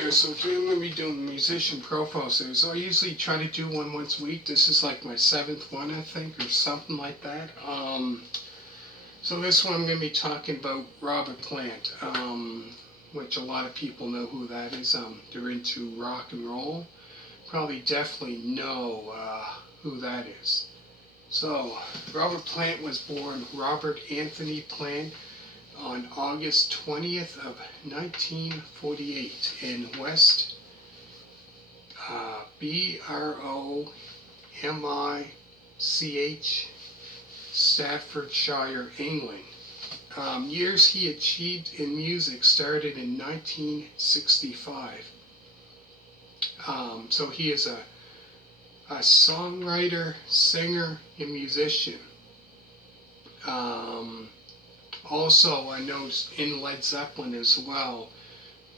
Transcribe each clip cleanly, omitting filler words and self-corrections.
there, so today I'm going to be doing musician profile series. So I usually try to do one once a week. This is like my 7th one, I think, or something like that. So this one I'm going to be talking about Robert Plant, which a lot of people know who that is. They're into rock and roll. Probably definitely know who that is. So Robert Plant was born Robert Anthony Plant on August 20th of 1948 in West Bromich, Staffordshire, England. Years he achieved in music started in 1965. So he is a songwriter, singer, and musician. Also, I noticed in Led Zeppelin as well,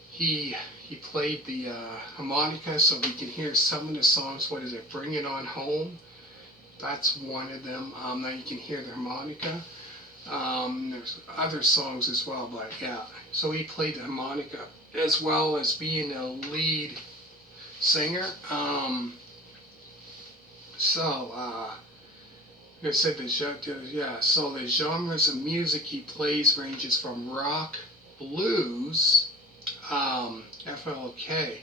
he played the harmonica, so we can hear some of the songs. What is it? Bring It On Home. That's one of them. Now you can hear the harmonica. There's other songs as well, but yeah. So he played the harmonica as well as being a lead singer. Like I said, so the genres of music he plays ranges from rock, blues, FLK,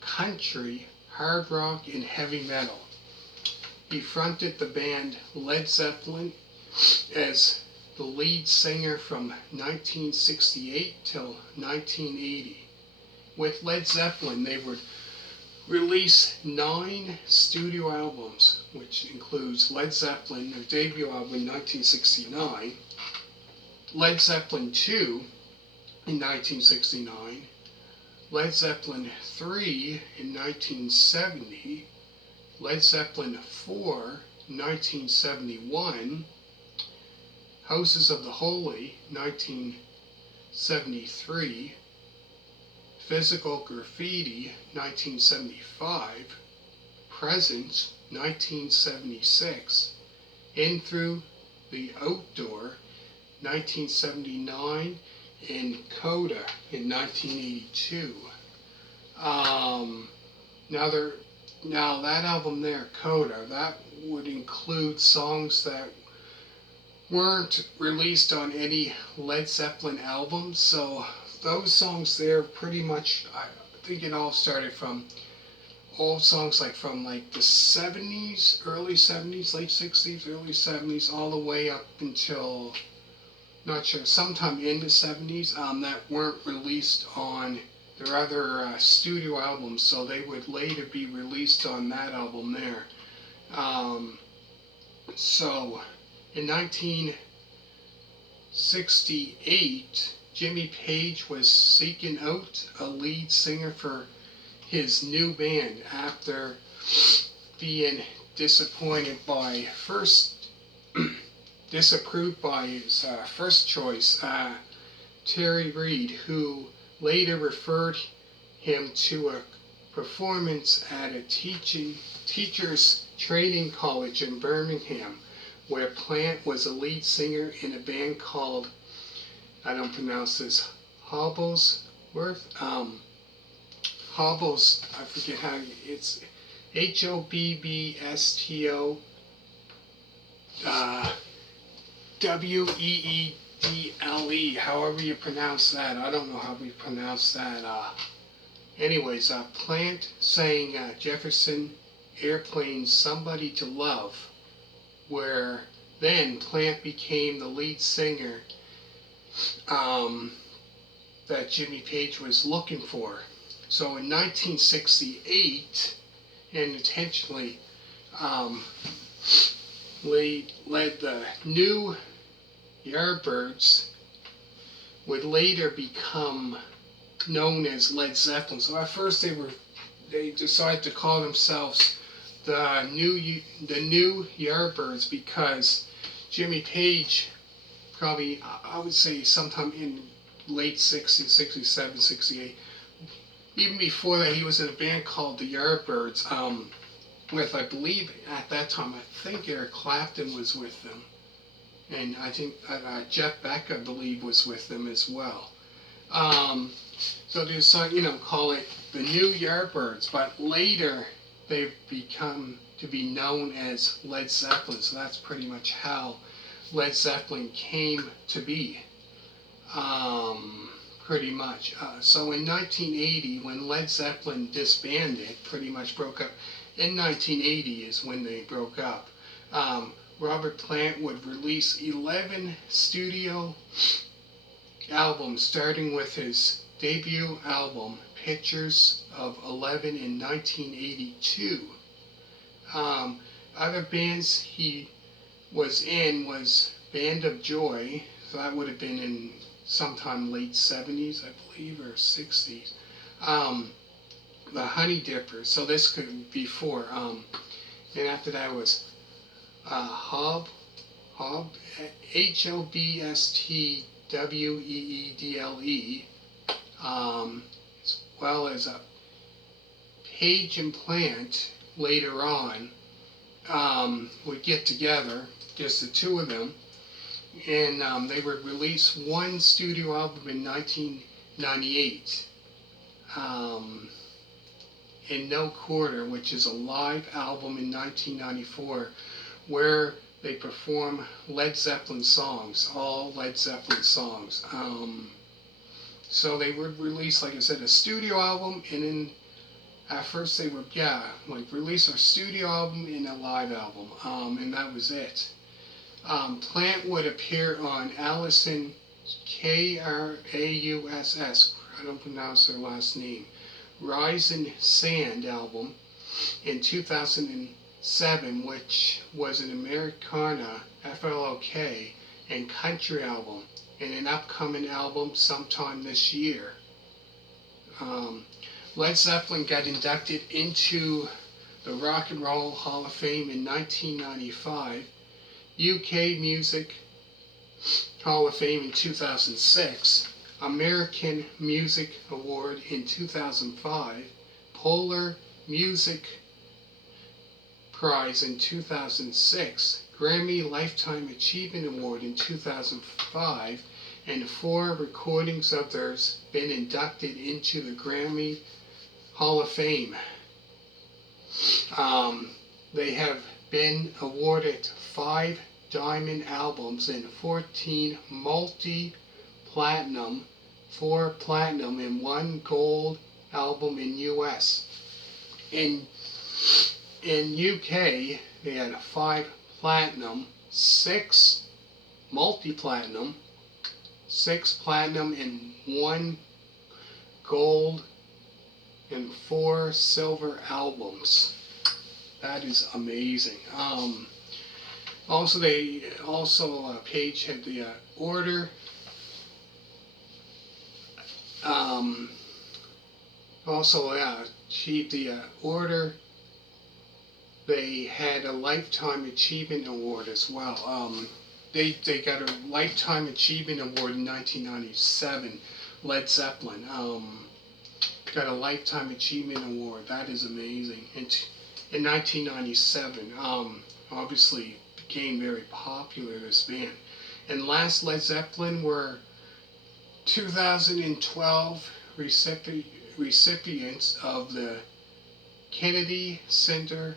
country, hard rock, and heavy metal. He fronted the band Led Zeppelin as the lead singer from 1968 till 1980. With Led Zeppelin, they would release 9 studio albums, which includes Led Zeppelin, their debut album in 1969, Led Zeppelin 2 in 1969, Led Zeppelin 3 in 1970, Led Zeppelin 4 in 1971, Houses of the Holy 1973, Physical Graffiti, 1975, Presence, 1976, In Through the Outdoor, 1979, and Coda in 1982. Now that album there, Coda, that would include songs that weren't released on any Led Zeppelin albums, so those songs there pretty much, I think it all started from old songs from the 70s, early 70s, late 60s, early 70s, all the way up until, not sure, sometime in the 70s, that weren't released on their other studio albums, so they would later be released on that album there. So in 1968, Jimmy Page was seeking out a lead singer for his new band after being disapproved by his first choice, Terry Reid, who later referred him to a performance at a teacher's training college in Birmingham, where Plant was a lead singer in a band called, I don't pronounce this, Hobblesworth. Hobbles, I forget how it's Hobbsto Weedle. However you pronounce that, I don't know how we pronounce that. Anyways, Plant sang Jefferson Airplane's "Somebody to Love," where then Plant became the lead singer that Jimmy Page was looking for. So in 1968, and intentionally led the New Yardbirds, would later become known as Led Zeppelin. So at first they decided to call themselves the New Yardbirds because Jimmy Page, probably I would say sometime in late 60s, 67, 68. Even before that, he was in a band called the Yardbirds, with, I believe, at that time, I think Eric Clapton was with them. And I think Jeff Beck, I believe, was with them as well. So So they decided, call it the New Yardbirds, but later they've become to be known as Led Zeppelin. So that's pretty much how Led Zeppelin came to be, pretty much. So in 1980, when Led Zeppelin disbanded, pretty much broke up, in 1980 is when they broke up. Robert Plant would release 11 studio albums, starting with his debut album, Pictures of 11, in 1982. Other bands he was in was Band of Joy, so that would have been in sometime late 70s, I believe, or 60s. The Honey Dippers, so this could be before. And after that was Hobstweedle, as well as Page and Plant later on would get together, just the two of them, and they would release one studio album in 1998, in No Quarter, which is a live album in 1994, where they perform Led Zeppelin songs, all Led Zeppelin songs. So they would release, like I said, a studio album, and then at first they would, release a studio album and a live album, and that was it. Plant would appear on Allison, Krauss, I don't pronounce her last name, Rise and Sand album in 2007, which was an Americana, FLOK, and country album, and an upcoming album sometime this year. Led Zeppelin got inducted into the Rock and Roll Hall of Fame in 1995, UK Music Hall of Fame in 2006, American Music Award in 2005, Polar Music Prize in 2006, Grammy Lifetime Achievement Award in 2005, and 4 recordings of theirs been inducted into the Grammy Hall of Fame. They have been awarded 5 diamond albums and 14 multi-platinum, 4 platinum, and 1 gold album in US. In UK, they had 5 platinum, 6 multi-platinum, 6 platinum, and 1 gold, and 4 silver albums. That is amazing. Page had the order. Achieved the order. They had a Lifetime Achievement Award as well. They got a Lifetime Achievement Award in 1997. Led Zeppelin got a Lifetime Achievement Award. That is amazing. In 1997, obviously became very popular, this band. And last Led Zeppelin were 2012 recipients of the Kennedy Center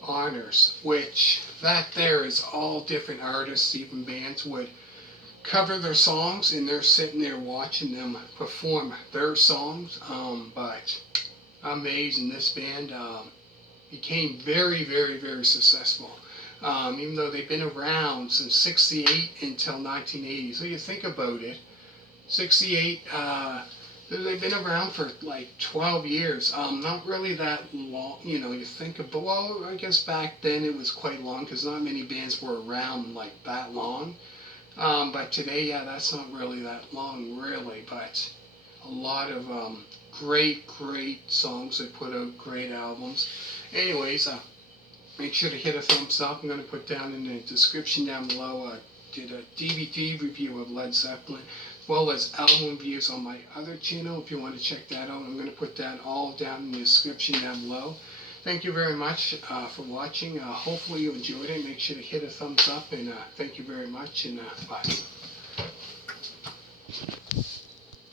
Honors, which that there is all different artists, even bands, would cover their songs, and they're sitting there watching them perform their songs. But amazing, this band became very, very, very successful. Even though they've been around since 68 until 1980. So you think about it, 68, they've been around for like 12 years. Not really that long, you think about, well, I guess back then it was quite long because not many bands were around like that long. But today, that's not really that long, really. But a lot of great songs. They put out great albums. Anyways, make sure to hit a thumbs up. I'm going to put down in the description down below, I did a DVD review of Led Zeppelin, as well as album reviews on my other channel. If you want to check that out, I'm going to put that all down in the description down below. Thank you very much for watching. Hopefully you enjoyed it. Make sure to hit a thumbs up, and thank you very much, and bye.